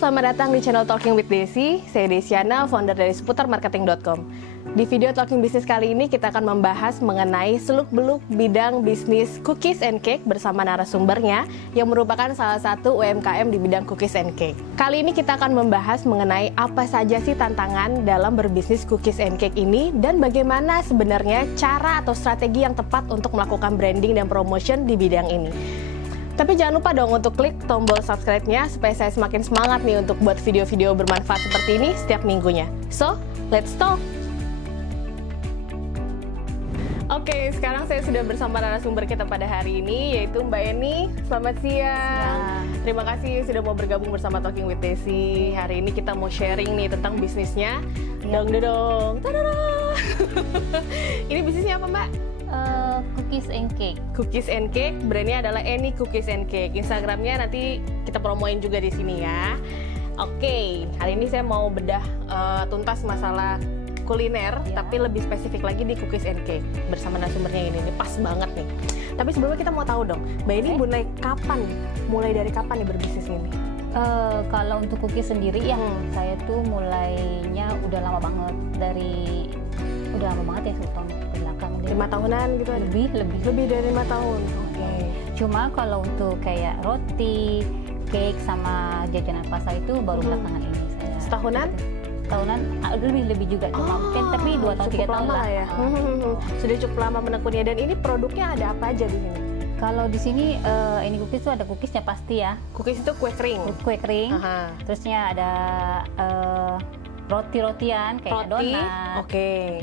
selamat datang di channel Talking with Desi. Saya Desiana, founder dari seputarmarketing.com. Di video Talking Business kali ini kita akan membahas mengenai seluk-beluk bidang bisnis cookies and cake bersama narasumbernya yang merupakan salah satu UMKM di bidang cookies and cake. Kali ini kita akan membahas mengenai apa saja sih tantangan dalam berbisnis cookies and cake ini dan bagaimana sebenarnya cara atau strategi yang tepat untuk melakukan branding dan promotion di bidang ini. Tapi jangan lupa dong untuk klik tombol subscribe-nya supaya saya semakin semangat nih untuk buat video-video bermanfaat seperti ini setiap minggunya. So, let's talk! Oke, sekarang saya sudah bersama narasumber kita pada hari ini, yaitu Mbak Eni. Selamat siang. Terima kasih sudah mau bergabung bersama Talking with Desi. Hari ini kita mau sharing nih tentang bisnisnya. Dong. Ini bisnisnya apa, Mbak? Cookies and cake. Cookies and cake, brandnya adalah Eni Cookies and Cake. Instagramnya nanti kita promoin juga di sini ya. Oke, hari ini saya mau bedah tuntas masalah kuliner, tapi lebih spesifik lagi di cookies and cake bersama narasumbernya ini pas banget nih. Tapi sebelumnya kita mau tahu dong, Mbak Eni mulai dari kapan nih berbisnis ini? Kalau untuk cookies sendiri ya, saya tuh mulainya udah lama banget ya, 10 tahun belakang. 5 tahunan gitu? Lebih dari 5 tahun. Oke. Cuma kalau untuk kayak roti, cake sama jajanan pasar itu baru belakangan ini saya. Setahunan? Tahunan lebih juga, cuma mungkin tapi 2 tahun 3 tahun lah ya. Sudah cukup lama menekunnya. Dan ini produknya ada apa aja di sini? Kalau di sini ini cookies tuh ada cookiesnya pasti ya. Cookies itu kue kering. Terusnya ada roti-rotian kayak donat. Oke.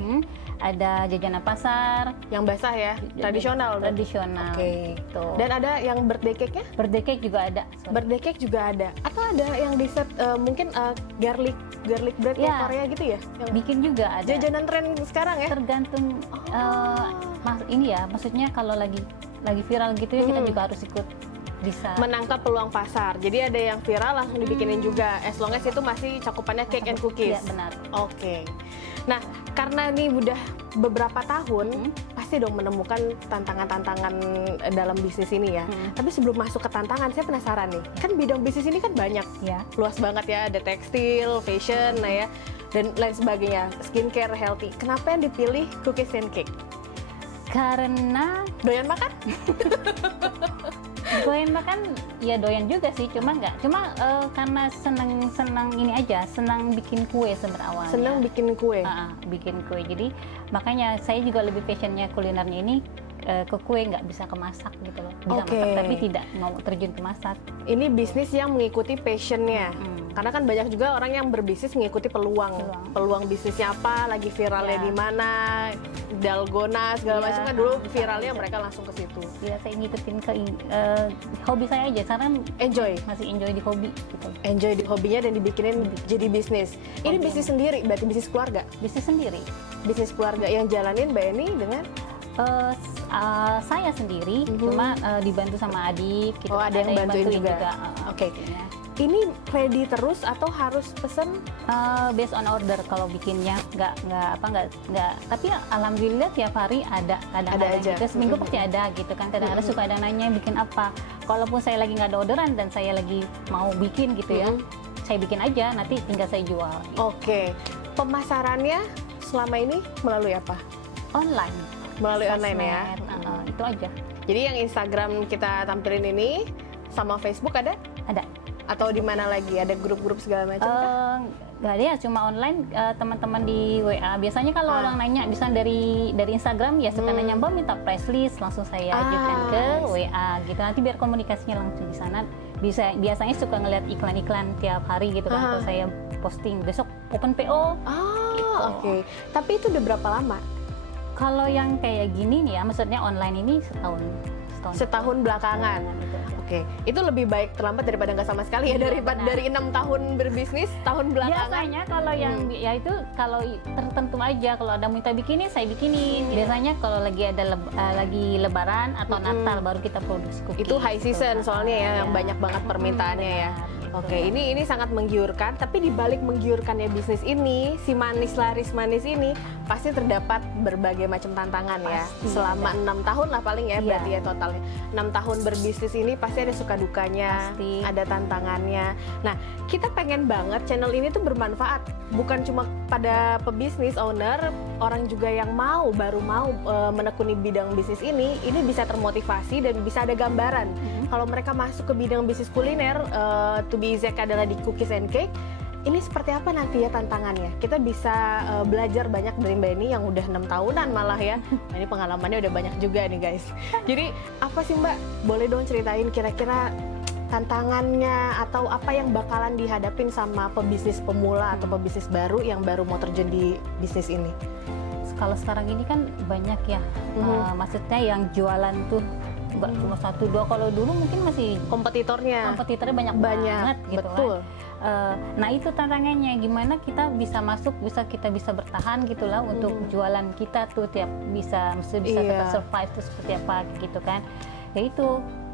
Ada jajanan pasar yang basah ya, tradisional. Oke. Gitu. Dan ada yang birthday cake-nya? Birthday cake juga ada. Birthday cake juga ada. Atau ada yang di set mungkin garlic bread ya, Korea gitu ya? Yang bikin juga ada. Jajanan tren sekarang ya? Tergantung ini ya, maksudnya kalau lagi viral gitu ya, kita juga harus ikut bisa menangkap peluang pasar. Jadi ada yang viral langsung dibikinin juga, as long as itu masih cakupannya cake and cookies. Iya, benar. Oke. Nah, karena ini udah beberapa tahun, pasti dong menemukan tantangan-tantangan dalam bisnis ini ya. Tapi sebelum masuk ke tantangan, saya penasaran nih. Kan bidang bisnis ini kan banyak, luas banget ya. Ada tekstil, fashion, dan lain sebagainya. Skincare, healthy. Kenapa yang dipilih cookies and cake? Karena doyan makan? Doyan makan ya, doyan juga sih, cuma karena senang ini aja, senang bikin kue sebenarnya awalnya. Senang bikin kue? Bikin kue, jadi makanya saya juga lebih passionnya kulinernya ini ke kue, nggak bisa ke masak gitu loh. Bisa masak tapi tidak mau terjun ke masak. Ini bisnis yang mengikuti passionnya. Karena kan banyak juga orang yang berbisnis mengikuti peluang bisnisnya apa, lagi viralnya di mana, dalgona segala macam kan dulu viralnya mereka langsung ke situ. Iya, saya ngikutin ke hobi saya aja, karena masih enjoy di hobi gitu. Enjoy di hobinya dan dibikinin jadi bisnis. Ini bisnis sendiri, berarti bisnis keluarga? Bisnis sendiri. Bisnis keluarga yang jalanin Mbak Eni dengan? Saya sendiri, cuma dibantu sama adik. Gitu. Ada yang bantuin juga. Oke. Ini ready terus atau harus pesen? Based on order kalau bikinnya, nggak. Tapi alhamdulillah tiap hari ada kadang-kadang aja. Gitu. Seminggu pasti ada gitu kan. Kadang-kadang suka ada nanya bikin apa. Kalaupun saya lagi nggak ada orderan dan saya lagi mau bikin gitu ya, saya bikin aja. Nanti tinggal saya jual. Gitu. Oke. Pemasarannya selama ini melalui apa? Online. Melalui online ya? Itu aja. Jadi yang Instagram kita tampilin ini sama Facebook ada? Ada. Atau di mana lagi? Ada grup-grup segala macam kah? Nggak ada ya, cuma online, teman-teman di WA. Biasanya kalau orang nanya, bisa dari Instagram ya suka nanya, Mbak minta price list, langsung saya ajukan ke WA gitu. Nanti biar komunikasinya langsung di sana. Biasanya suka ngeliat iklan-iklan tiap hari gitu kan. Kalau saya posting besok open PO. Gitu. Oke. Tapi itu udah berapa lama? Kalau yang kayak gini nih ya, maksudnya online ini setahun belakangan. Oke, itu lebih baik terlambat daripada nggak sama sekali ya, dari 6 tahun berbisnis, tahun belakangan. Biasanya kalau yang ya itu kalau tertentu aja, kalau ada minta bikinin, saya bikinin. Biasanya kalau lagi ada lagi Lebaran atau Natal baru kita produksi cookies. Itu high season soalnya ya, yang banyak banget permintaannya ya. Oke, ini sangat menggiurkan, tapi di balik menggiurkannya bisnis ini, si manis laris manis ini pasti terdapat berbagai macam tantangan ya. Pasti Selama 6 tahun lah paling ya, Iya. berarti ya totalnya. 6 tahun berbisnis ini pasti ada suka dukanya, Pasti. ada tantangannya. Nah, kita pengen banget channel ini tuh bermanfaat, bukan cuma pada pebisnis owner, orang juga yang baru mau menekuni bidang bisnis ini bisa termotivasi dan bisa ada gambaran. Kalau mereka masuk ke bidang bisnis kuliner, to be exact adalah di cookies and cake, ini seperti apa nanti ya tantangannya? Kita bisa belajar banyak dari Mbak Eni yang udah 6 tahunan malah ya. Nah, ini pengalamannya udah banyak juga nih guys. Jadi apa sih Mbak? Boleh dong ceritain kira-kira tantangannya atau apa yang bakalan dihadapin sama pebisnis pemula atau pebisnis baru yang baru mau terjun di bisnis ini? Kalau sekarang ini kan banyak ya, maksudnya yang jualan tuh nggak cuma 1-2. Kalau dulu mungkin masih Kompetitornya kompetitornya banyak banget gitu betul. kan. Nah itu tantangannya, gimana kita bisa masuk, kita bisa bertahan gitulah untuk jualan kita tuh bisa Iya. tetap survive tuh seperti apa gitu kan. Ya itu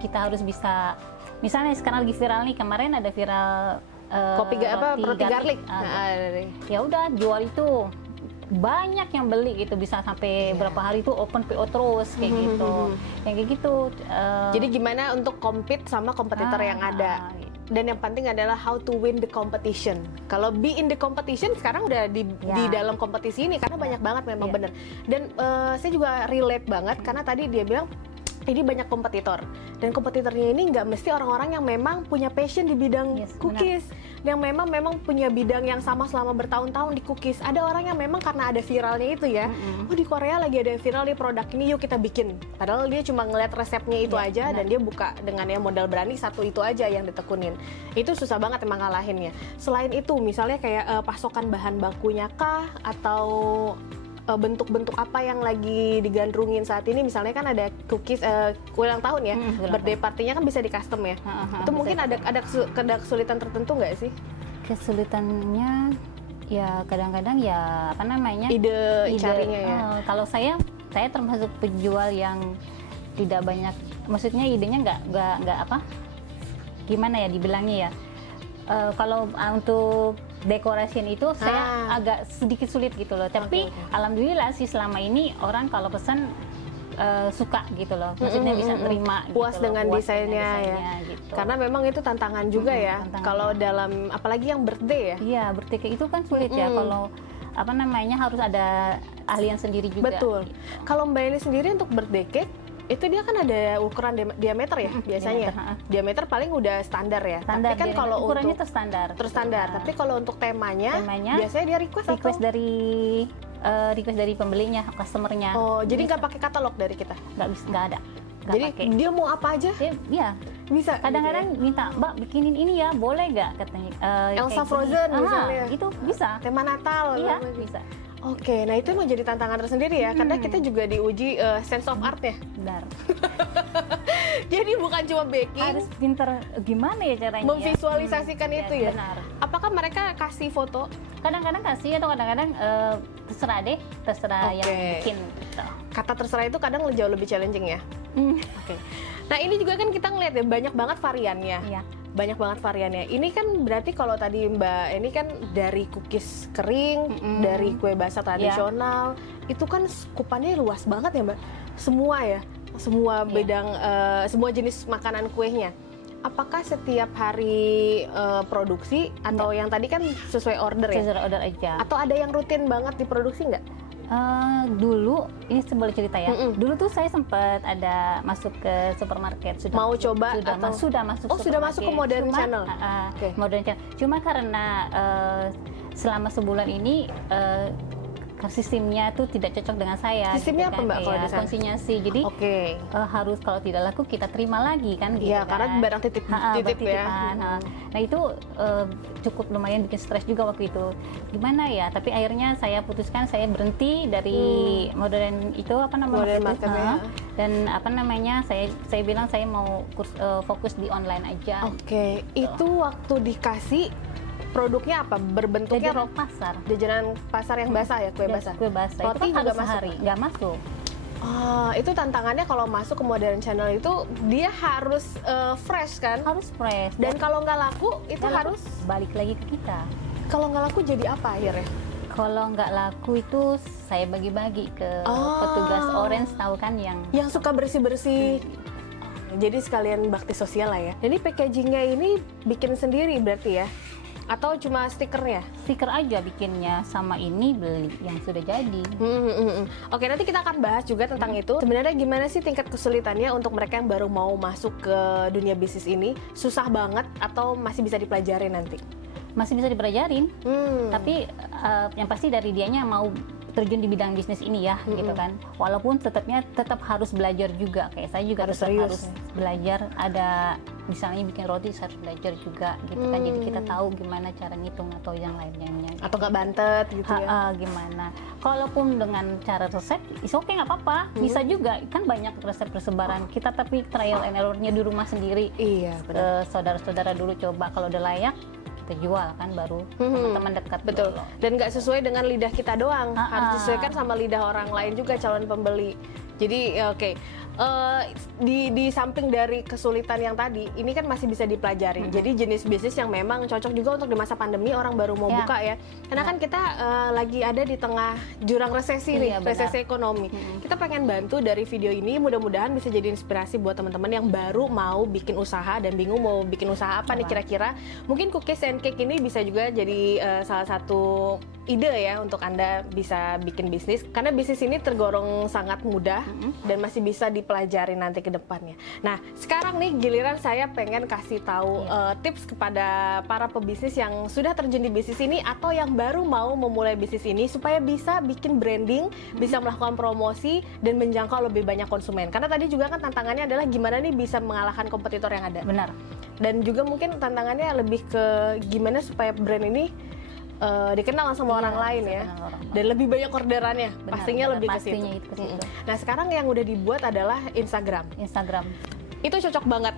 kita harus bisa, misalnya sekarang lagi viral nih, kemarin ada viral roti garlic. Ya udah jual itu, banyak yang beli gitu, bisa sampai berapa hari itu open PO terus kayak gitu. Yang kayak gitu. Jadi gimana untuk compete sama kompetitor yang ada? Dan yang penting adalah how to win the competition. Kalau be in the competition sekarang udah di dalam kompetisi ini karena banyak banget memang bener. Dan saya juga relate banget karena tadi dia bilang ini banyak kompetitor dan kompetitornya ini nggak mesti orang-orang yang memang punya passion di bidang cookies, yang memang punya bidang yang sama selama bertahun-tahun di cookies. Ada orang yang memang karena ada viralnya itu ya, oh di Korea lagi ada viral nih produk ini, yuk kita bikin. Padahal dia cuma ngeliat resepnya itu aja dan dia buka dengan yang modal berani satu itu aja yang ditekunin. Itu susah banget emang ngalahinnya. Selain itu misalnya kayak pasokan bahan bakunya kah atau bentuk-bentuk apa yang lagi digandrungin saat ini, misalnya kan ada cookies kue ulang tahun ya, birthday partinya kan bisa di custom ya. Itu mungkin ada kesulitan tertentu nggak sih? Kesulitannya ya kadang-kadang ya apa namanya ide carinya ya. Kalau saya termasuk penjual yang tidak banyak, maksudnya idenya nggak apa, gimana ya dibilangnya ya. Kalau untuk decoration itu saya agak sedikit sulit gitu loh. Tapi alhamdulillah sih selama ini orang kalau pesan suka gitu loh. Maksudnya bisa nerima puas gitu dengan loh, desainnya ya. gitu. Karena memang itu tantangan juga ya. Tantangan. Kalau dalam apalagi yang birthday ya. Iya, birthday cake itu kan sulit ya, kalau apa namanya harus ada ahlian sendiri juga. Betul. Kalau Mbak Eni sendiri untuk birthday cake itu dia kan ada ukuran diameter ya biasanya. Diameter paling udah standar ya. Standar, tapi kan kalau ukurannya untuk terstandar. Tapi kalau untuk temanya biasanya dia request dari pembelinya, customernya. Oh, jadi nggak pakai katalog dari kita? Nggak ada. Jadi dia mau apa aja? Iya. Bisa. Kadang-kadang minta, Mbak bikinin ini ya, boleh nggak katanya? Elsa Frozen misalnya. Itu bisa. Tema Natal. Iya, bisa. Oke, nah itu emang jadi tantangan tersendiri ya, karena kita juga diuji sense of art ya. Benar. Jadi bukan cuma baking, harus pinter gimana ya caranya memvisualisasikan itu ya. Benar. Apakah mereka kasih foto? Kadang-kadang kasih atau kadang-kadang terserah yang bikin gitu. Kata terserah itu kadang jauh lebih challenging ya. Oke. Nah ini juga kan kita ngeliat ya banyak banget variannya. Iya. Banyak banget variannya. Ini kan berarti kalau tadi Mbak ini kan dari cookies kering, dari kue basah tradisional, itu kan skupannya luas banget ya Mbak. Semua ya, semua bidang, semua jenis makanan kuenya. Apakah setiap hari produksi atau yang tadi kan sesuai order ya? Sesuai order aja. Atau ada yang rutin banget diproduksi nggak? Dulu ini boleh cerita ya. Dulu tuh saya sempat ada masuk ke supermarket. Sudah masuk ke Modern Channel. Modern Channel. Cuma karena selama sebulan ini sistemnya tuh tidak cocok dengan saya. Sistemnya gitu apa Mbak kalau di sana? Konsinyasi. Jadi harus kalau tidak laku kita terima lagi kan gitu. Iya, karena barang titip ya. Nah itu cukup lumayan bikin stres juga waktu itu. Gimana ya? Tapi akhirnya saya putuskan saya berhenti dari modern itu Modern marketnya. Dan apa namanya? Saya bilang saya mau fokus di online aja. Oke, itu waktu dikasih produknya apa? Berbentuknya jajanan pasar. Jajanan pasar yang basah ya, kue basah. Kue basah. Roti itu kan juga harus masuk? sehari, nggak masuk. Oh, itu tantangannya kalau masuk ke modern channel itu dia harus fresh kan? Harus fresh. Dan kalau nggak laku itu Nggak laku, harus, balik lagi ke kita. kalau nggak laku jadi apa akhirnya? Kalau nggak laku itu saya bagi-bagi ke petugas orange, tahu kan Yang suka bersih-bersih. Jadi sekalian bakti sosial lah ya. Jadi packagingnya ini bikin sendiri berarti ya? Atau cuma stikernya? stiker aja bikinnya, sama ini beli yang sudah jadi. Oke, nanti kita akan bahas juga tentang itu. Sebenarnya gimana sih tingkat kesulitannya untuk mereka yang baru mau masuk ke dunia bisnis ini? Susah banget atau masih bisa dipelajari nanti? Masih bisa dipelajarin, tapi yang pasti dari dianya mau terjun di bidang bisnis ini ya, gitu kan. Walaupun tetap harus belajar juga. Kayak saya juga Harus tetap serius, harus belajar. Ada misalnya bikin roti harus belajar juga, gitu kan. Jadi kita tahu gimana cara ngitung atau yang lainnya. Gitu. Atau nggak bantet gitu ya? Gimana? Kalaupun dengan cara resep, is oke, nggak apa-apa. Bisa juga, kan banyak resep persebaran kita, tapi trial and error-nya di rumah sendiri. Iya, benar. Saudara-saudara dulu coba, kalau udah layak kita jual kan, baru teman-teman dekat. Betul. dulu. Dan nggak sesuai dengan lidah kita doang, harus disesuaikan sama lidah orang lain juga, calon pembeli. Jadi oke. Di samping dari kesulitan yang tadi, ini kan masih bisa dipelajarin. Jadi jenis bisnis yang memang cocok juga untuk di masa pandemi, orang baru mau buka ya. Karena kan kita lagi ada di tengah jurang resesi nih, resesi ekonomi. Kita pengen bantu dari video ini, mudah-mudahan bisa jadi inspirasi buat teman-teman yang baru mau bikin usaha dan bingung mau bikin usaha apa nih kira-kira. Mungkin cookies and cake ini bisa juga jadi salah satu ide ya untuk Anda bisa bikin bisnis. Karena bisnis ini tergolong sangat mudah dan masih bisa dipelajari nanti ke depannya. Nah, sekarang nih giliran saya pengen kasih tahu tips kepada para pebisnis yang sudah terjun di bisnis ini atau yang baru mau memulai bisnis ini supaya bisa bikin branding, bisa melakukan promosi dan menjangkau lebih banyak konsumen. Karena tadi juga kan tantangannya adalah gimana nih bisa mengalahkan kompetitor yang ada. Benar. Dan juga mungkin tantangannya lebih ke gimana supaya brand ini dikenal sama orang lain ya, dan lebih banyak orderannya. Pastinya lebih ke situ. Nah, sekarang yang udah dibuat adalah Instagram. Itu cocok banget.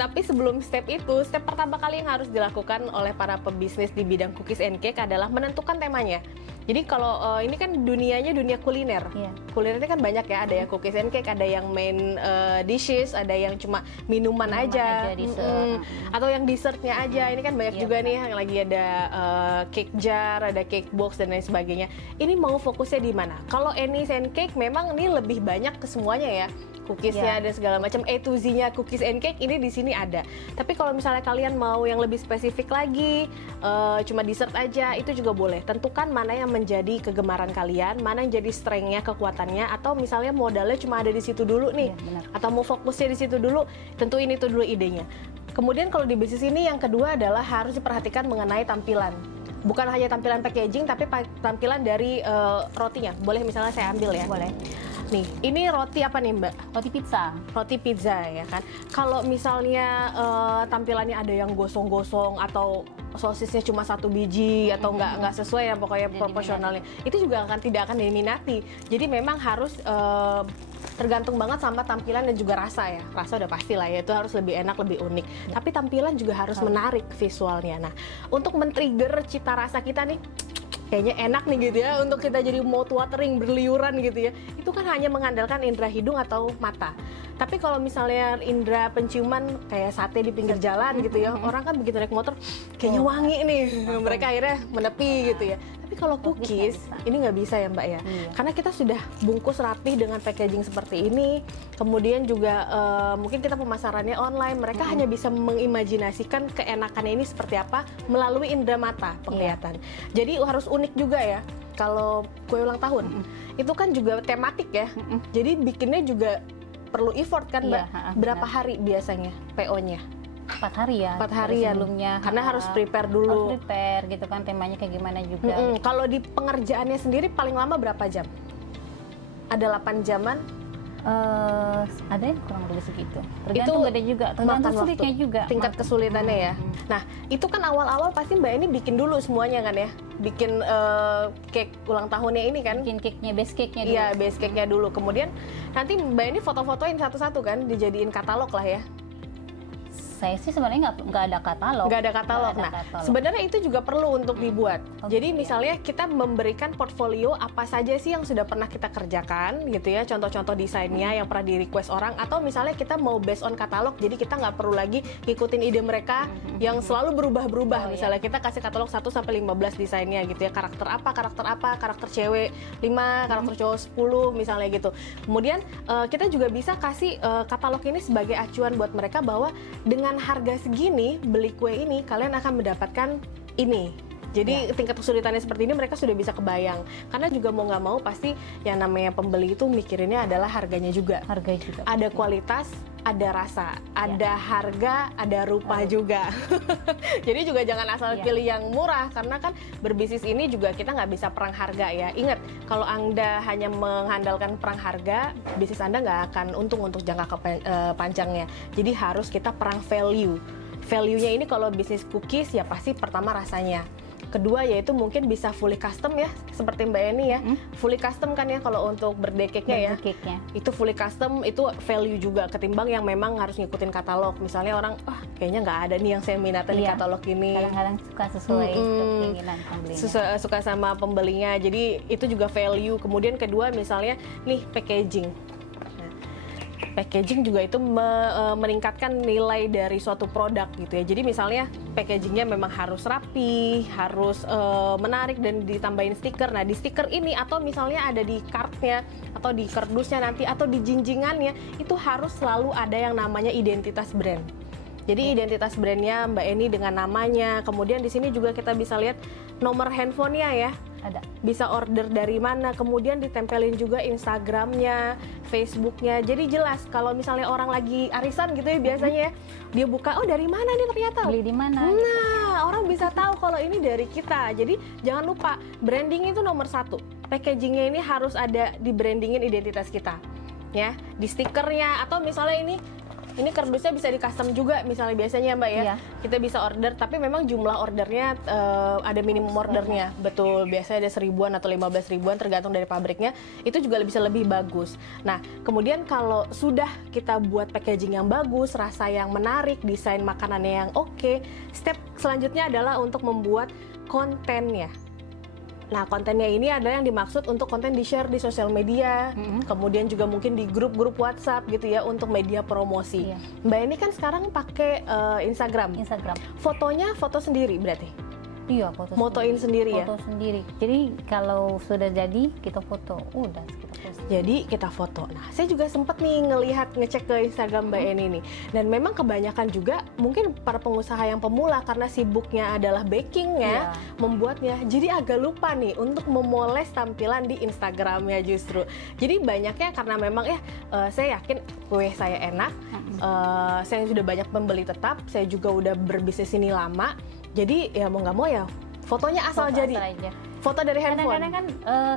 Tapi sebelum step itu, step pertama kali yang harus dilakukan oleh para pebisnis di bidang cookies and cake adalah menentukan temanya. Jadi kalau ini kan dunianya dunia kuliner. Kulinernya kan banyak ya, ada yang cookies and cake, ada yang main dishes, ada yang cuma minuman aja atau yang dessertnya aja. Ini kan banyak juga nih yang lagi ada cake jar, ada cake box dan lain sebagainya. Ini mau fokusnya di mana? Kalau Annie's and Cake memang ini lebih banyak ke semuanya ya. Cookiesnya ada segala macam, A to Z-nya cookies and cake ini di sini ada. Tapi kalau misalnya kalian mau yang lebih spesifik lagi, cuma dessert aja, itu juga boleh. Tentukan mana yang menjadi kegemaran kalian, mana yang jadi strength-nya, kekuatannya, atau misalnya modalnya cuma ada di situ dulu nih, atau mau fokusnya di situ dulu, tentuin itu dulu idenya. Kemudian kalau di bisnis ini yang kedua adalah harus diperhatikan mengenai tampilan. Bukan hanya tampilan packaging, tapi tampilan dari rotinya. Boleh misalnya saya ambil ya? Boleh. Nih, ini roti apa nih Mbak? Roti pizza. Roti pizza ya kan. Kalau misalnya tampilannya ada yang gosong-gosong atau sosisnya cuma satu biji atau nggak sesuai ya pokoknya proporsionalnya, itu juga tidak akan diminati. Jadi memang harus tergantung banget sama tampilan dan juga rasa ya. Rasa udah pasti lah ya, itu harus lebih enak, lebih unik. Tapi tampilan juga harus menarik visualnya. Nah, untuk men-trigger cita rasa kita nih, kayaknya enak nih gitu ya, untuk kita jadi mouth watering, berliuran gitu ya, itu kan hanya mengandalkan indera hidung atau mata. Tapi kalau misalnya indera penciuman kayak sate di pinggir jalan gitu ya, orang kan begitu naik motor kayaknya wangi nih, mereka akhirnya menepi gitu ya. Tapi kalau cookies ini nggak bisa ya Mbak ya, karena kita sudah bungkus rapih dengan packaging seperti ini. Kemudian juga mungkin kita pemasarannya online, mereka hanya bisa mengimajinasikan keenakannya ini seperti apa melalui indera mata penglihatan. Jadi harus unik juga ya. Kalau kue ulang tahun itu kan juga tematik ya, jadi bikinnya juga perlu effort kan Mbak. Berapa hari biasanya PO-nya? 4 hari ya. 4 hari ya sebelumnya. Karena harus prepare dulu. Harus prepare gitu kan, temanya kayak gimana juga. Kalau di pengerjaannya sendiri paling lama berapa jam? Ada 8 jaman? Ada yang kurang lebih segitu. Tergantung ada juga, tergantung sulitnya juga. Tingkat kesulitannya ya. Nah, itu kan awal-awal pasti Mbak ini bikin dulu semuanya kan ya. Bikin cake ulang tahunnya ini kan. Bikin cake-nya, base cake-nya dulu. Iya, base cake-nya dulu. Kemudian nanti Mbak ini foto-fotoin satu-satu kan, dijadiin katalog lah ya. saya sih sebenarnya nggak ada katalog. Nggak ada katalog. Nggak ada Nah, katalog. sebenarnya itu juga perlu untuk dibuat. Oh, Jadi gitu ya. misalnya kita memberikan portfolio apa saja sih yang sudah pernah kita kerjakan gitu ya, contoh-contoh desainnya yang pernah di request orang, atau misalnya kita mau based on katalog, jadi kita nggak perlu lagi ngikutin ide mereka yang selalu berubah-berubah. Oh, Misalnya kita kasih katalog 1 sampai 15 desainnya gitu ya, karakter apa, karakter cewek 5, karakter cowok 10 misalnya gitu. Kemudian kita juga bisa kasih katalog ini sebagai acuan buat mereka bahwa dengan harga segini beli kue ini kalian akan mendapatkan ini. Jadi tingkat kesulitannya seperti ini mereka sudah bisa kebayang. Karena juga mau nggak mau pasti yang namanya pembeli itu mikirinnya adalah harganya juga. Harga juga. Ada kualitas, ada rasa, ada harga, ada rupa juga. Jadi juga jangan asal pilih yang murah, karena kan berbisnis ini juga kita nggak bisa perang harga ya. Ingat, kalau Anda hanya mengandalkan perang harga, bisnis Anda nggak akan untung untuk jangka panjangnya. Jadi harus kita perang value. Value-nya ini kalau bisnis cookies ya pasti pertama rasanya. Kedua yaitu mungkin bisa fully custom ya, seperti Mbak Eni ya. Fully custom kan ya kalau untuk birthday cake-nya ya. Cake-nya. Itu fully custom, itu value juga ketimbang yang memang harus ngikutin katalog. Misalnya orang, kayaknya nggak ada nih yang saya minatan di katalog ini. Kadang-kadang suka sesuai keinginan pembelinya. Suka sama pembelinya, jadi itu juga value. Kemudian kedua misalnya nih packaging. Packaging juga itu meningkatkan nilai dari suatu produk gitu ya. Jadi misalnya packagingnya memang harus rapi, harus menarik dan ditambahin stiker. Nah di stiker ini atau misalnya ada di kartnya atau di kardusnya nanti atau di jinjingannya itu harus selalu ada yang namanya identitas brand. Jadi identitas brandnya Mbak Eni dengan namanya. Kemudian di sini juga kita bisa lihat nomor handphonenya ya. Ada. Bisa order dari mana, kemudian ditempelin juga Instagramnya, Facebooknya. Jadi jelas kalau misalnya orang lagi arisan gitu ya biasanya ya, dia buka, oh dari mana nih ternyata. Beli di mana? Nah, orang bisa tahu kalau ini dari kita. Jadi jangan lupa, branding itu nomor 1. Packagingnya ini harus ada di brandingin identitas kita. Ya, di stikernya atau misalnya ini kardusnya bisa di custom juga misalnya biasanya Mbak ya. Iya. Kita bisa order tapi memang jumlah ordernya ada minimum ordernya. Betul, biasanya ada 1000-an atau 15.000-an tergantung dari pabriknya. Itu juga bisa lebih bagus. Nah, kemudian kalau sudah kita buat packaging yang bagus, rasa yang menarik, desain makanannya yang oke, step selanjutnya adalah untuk membuat kontennya. Nah, kontennya ini adalah yang dimaksud untuk konten di-share di sosial media, kemudian juga mungkin di grup-grup WhatsApp gitu ya untuk media promosi. Iya. Mbak ini kan sekarang pakai Instagram. Fotonya foto sendiri berarti? Iya, foto Motoin sendiri ya? Foto sendiri. Jadi kalau sudah jadi kita foto, udah kita post. Jadi kita foto. Nah, saya juga sempat nih ngecek ke Instagram Mbak Eni nih. Dan memang kebanyakan juga mungkin para pengusaha yang pemula karena sibuknya adalah bakingnya, membuatnya. Jadi agak lupa nih untuk memoles tampilan di Instagramnya justru. Jadi banyaknya karena memang saya yakin kue saya enak, saya sudah banyak pembeli tetap, saya juga udah berbisnis ini lama. Jadi ya mau nggak mau ya fotonya asal jadi. Aja. Foto dari handphone. Kadang-kadang kan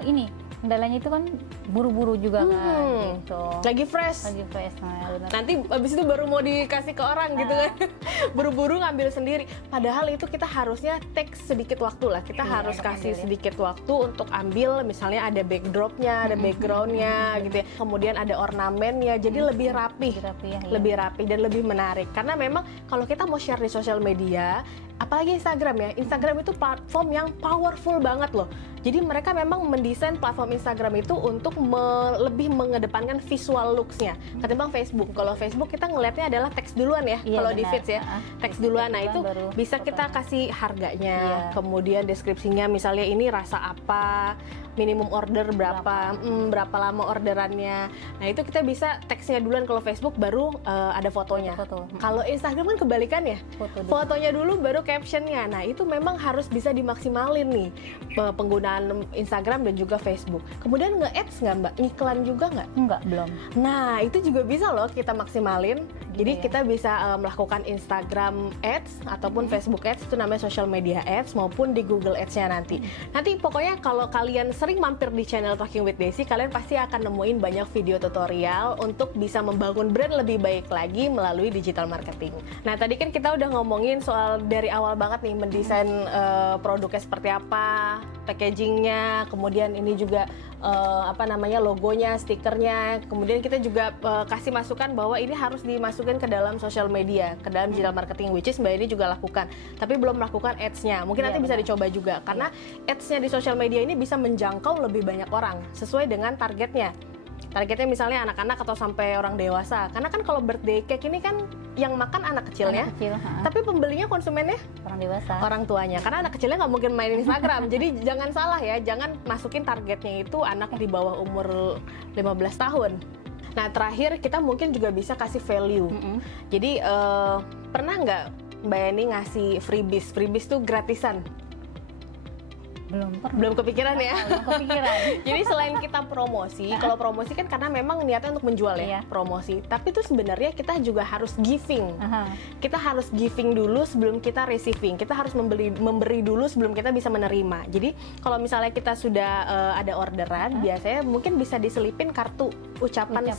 ini kendalanya itu kan buru-buru juga kan gitu. Lagi fresh. Nah, benar. Nanti abis itu baru mau dikasih ke orang gitu kan. Buru-buru ngambil sendiri. Padahal itu kita harusnya take sedikit waktu lah. Kita harus kasih sedikit waktu untuk ambil misalnya ada backdropnya, ada backgroundnya gitu ya. Kemudian ada ornamennya. Jadi lebih rapi. Lebih rapi dan lebih menarik. Karena memang kalau kita mau share di sosial media, apalagi Instagram ya. Instagram itu platform yang powerful banget loh. Jadi mereka memang mendesain platform Instagram itu untuk lebih mengedepankan visual looks-nya ketimbang Facebook. Kalau Facebook kita ngelihatnya adalah teks duluan ya, kalau di feeds ya, teks duluan. Nah itu bisa kita kasih harganya, kemudian deskripsinya misalnya ini rasa apa, minimum order berapa lama orderannya. Nah itu kita bisa teksnya duluan, kalau Facebook baru ada fotonya. Kalau Instagram kan kebalikannya, fotonya dulu baru captionnya. Nah itu memang harus bisa dimaksimalin nih penggunaan Instagram dan juga Facebook. Kemudian nge-ads nggak Mbak? Iklan juga nggak? Enggak, belum. Nah itu juga bisa loh kita maksimalin. Jadi kita bisa melakukan Instagram Ads ataupun Facebook Ads, itu namanya social media ads, maupun di Google Ads-nya nanti. Nanti pokoknya kalau kalian sering mampir di channel Talking with Desi, kalian pasti akan nemuin banyak video tutorial untuk bisa membangun brand lebih baik lagi melalui digital marketing. Nah tadi kan kita udah ngomongin soal dari awal banget nih mendesain produknya seperti apa, packagingnya, kemudian ini juga logonya, stikernya. Kemudian kita juga kasih masukan bahwa ini harus dimasukkan ke dalam sosial media, ke dalam digital marketing, which is Mbak ini juga lakukan. Tapi belum melakukan ads-nya. Mungkin nanti bisa dicoba juga, karena ads-nya di sosial media ini bisa menjangkau lebih banyak orang sesuai dengan targetnya. Targetnya misalnya anak-anak atau sampai orang dewasa. Karena kan kalau birthday cake ini kan yang makan anak kecilnya, tapi pembelinya konsumennya orang dewasa, orang tuanya. Karena anak kecilnya nggak mungkin main Instagram. Jadi jangan salah ya, jangan masukin targetnya itu anak di bawah umur 15 tahun. Nah terakhir kita mungkin juga bisa kasih value. Jadi pernah nggak Mbak Eni ngasih freebies? Freebies tuh gratisan. Belum kepikiran ya? Belum kepikiran. Jadi selain kita promosi, kalau promosi kan karena memang niatnya untuk menjual ya, promosi. Tapi itu sebenarnya kita juga harus giving. Kita harus giving dulu sebelum kita receiving. Kita harus memberi dulu sebelum kita bisa menerima. Jadi kalau misalnya kita sudah ada orderan, biasanya mungkin bisa diselipin kartu ucapan.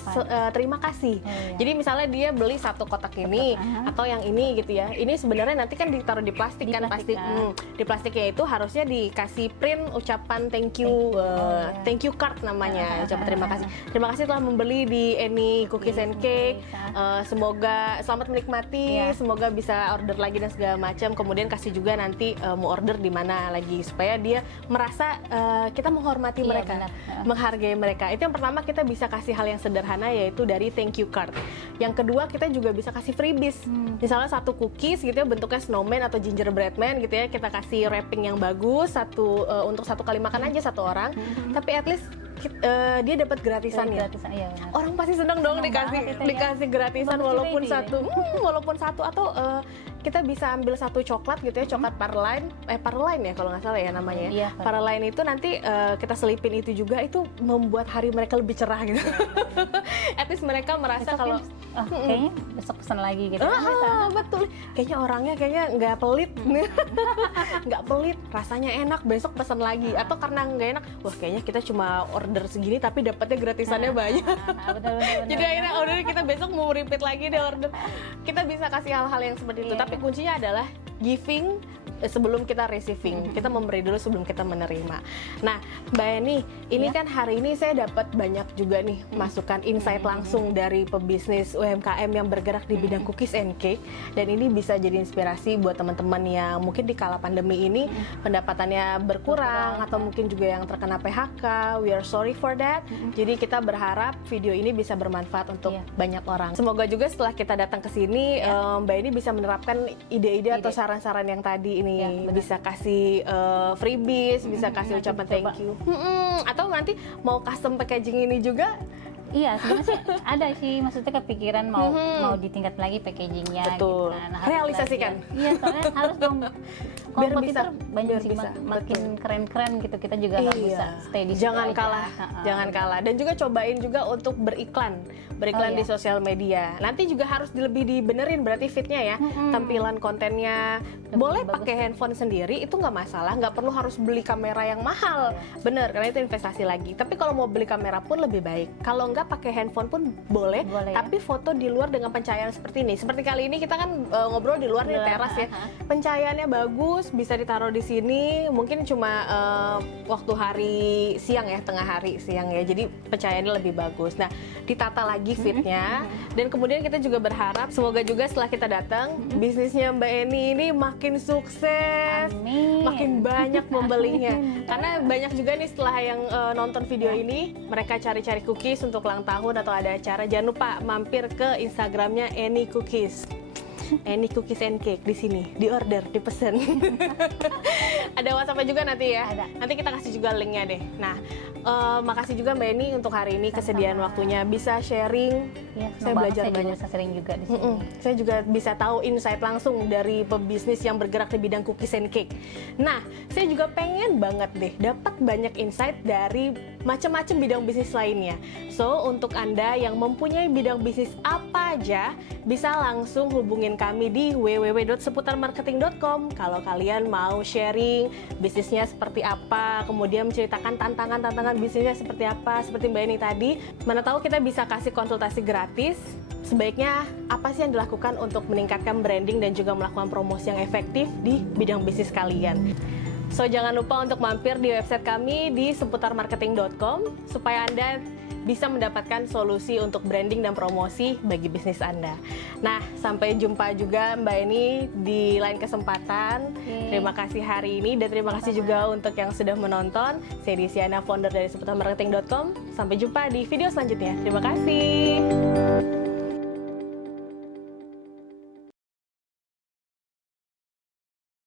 Terima kasih. Jadi misalnya dia beli 1 kotak ini atau yang ini gitu ya. Ini sebenarnya nanti kan ditaruh di plastik kan pasti. Di plastiknya itu harusnya dikasih print ucapan thank you card namanya, ucapan terima kasih telah membeli di Eni Cookies and Cake, semoga selamat menikmati, semoga bisa order lagi dan segala macam. Kemudian kasih juga nanti mau order di mana lagi supaya dia merasa kita menghormati mereka, menghargai mereka. Itu yang pertama, kita bisa kasih hal yang sederhana yaitu dari thank you card. Yang kedua, kita juga bisa kasih freebies. Misalnya 1 cookies gitu ya, bentuknya snowman atau gingerbread man gitu ya, kita kasih wrapping yang bagus, untuk 1 kali makan aja 1 orang, tapi at least dia dapat gratisan ya. Orang pasti seneng dong dikasih gratisan walaupun satu atau kita bisa ambil 1 coklat gitu ya, coklat Parline ya kalau nggak salah ya namanya. Parline itu nanti kita selipin itu juga, itu membuat hari mereka lebih cerah gitu. At least mereka merasa kalau kayaknya besok pesan lagi gitu. Betul. Kayaknya orangnya nggak pelit, nggak pelit, rasanya enak, besok pesan lagi. Atau karena nggak enak, wah kayaknya kita cuma order segini tapi dapatnya gratisannya banyak. Betul. Jadi akhirnya order kita besok mau repeat lagi deh order. Kita bisa kasih hal-hal yang seperti itu. Tapi kuncinya adalah giving sebelum kita receiving. Kita memberi dulu sebelum kita menerima. Nah, Mbak Eni, ini kan hari ini saya dapat banyak juga nih masukan insight langsung dari pebisnis UMKM yang bergerak di bidang cookies and cake, dan ini bisa jadi inspirasi buat teman-teman yang mungkin di kala pandemi ini pendapatannya berkurang atau mungkin juga yang terkena PHK. We are sorry for that. Jadi kita berharap video ini bisa bermanfaat untuk banyak orang. Semoga juga setelah kita datang ke sini, Mbak Eni bisa menerapkan ide-ide atau saran-saran yang tadi ini, bisa kasih freebies, bisa kasih ucapan thank you, atau nanti mau custom packaging ini juga. Iya, sebenarnya sih ada sih, maksudnya kepikiran mau ditingkat lagi packagingnya. Betul. Gitu. Nah, realisasikan. Iya, soalnya harus dong. Kompetitor banyak sih, bisa. makin keren-keren gitu, kita juga nggak bisa stay di situ jangan aja. Jangan kalah. Dan juga cobain juga untuk beriklan di sosial media. Nanti juga harus lebih dibenerin berarti fitnya ya, tampilan kontennya. Boleh pakai handphone sendiri, itu nggak masalah, nggak perlu harus beli kamera yang mahal. Bener, karena itu investasi lagi. Tapi kalau mau beli kamera pun lebih baik. Kalau nggak pakai handphone pun boleh, tapi foto di luar dengan pencahayaan seperti ini. Seperti kali ini kita kan ngobrol di luar nih, teras ya. Pencahayaannya bagus, bisa ditaruh di sini. Mungkin cuma waktu hari siang ya, tengah hari siang ya. Jadi pencahayaannya lebih bagus. Nah, ditata lagi fitnya. Dan kemudian kita juga berharap semoga juga setelah kita datang, bisnisnya Mbak Eni ini makin sukses, makin banyak pembelinya. Karena banyak juga nih setelah yang nonton video ini, mereka cari-cari cookies untuk ulang tahun atau ada acara. Jangan lupa mampir ke Instagramnya Eni Cookies. Eni Cookies and Cake di sini, di order, dipesen. Ada WhatsApp-nya juga nanti ya. Ada. Nanti kita kasih juga linknya deh. Nah, makasih juga Mbak Eni untuk hari ini kesediaan waktunya bisa sharing. Ya, saya belajar banyak. banyak. Saya sering juga di sini. Saya juga bisa tahu insight langsung dari pebisnis yang bergerak di bidang cookies and cake. Nah, saya juga pengen banget deh dapat banyak insight dari macam-macam bidang bisnis lainnya. So, untuk Anda yang mempunyai bidang bisnis apa aja, bisa langsung hubungin kami di www.seputarmarketing.com kalau kalian mau sharing bisnisnya seperti apa, kemudian menceritakan tantangan-tantangan bisnisnya seperti apa, seperti Mbak Eni tadi. Mana tahu kita bisa kasih konsultasi gratis. Sebaiknya apa sih yang dilakukan untuk meningkatkan branding dan juga melakukan promosi yang efektif di bidang bisnis kalian. So jangan lupa untuk mampir di website kami di seputarmarketing.com supaya Anda bisa mendapatkan solusi untuk branding dan promosi bagi bisnis Anda. Nah, sampai jumpa juga Mbak Eni di lain kesempatan. Terima kasih hari ini dan terima kasih juga untuk yang sudah menonton. Saya Desiana, founder dari seputarmarketing.com. Sampai jumpa di video selanjutnya. Terima kasih.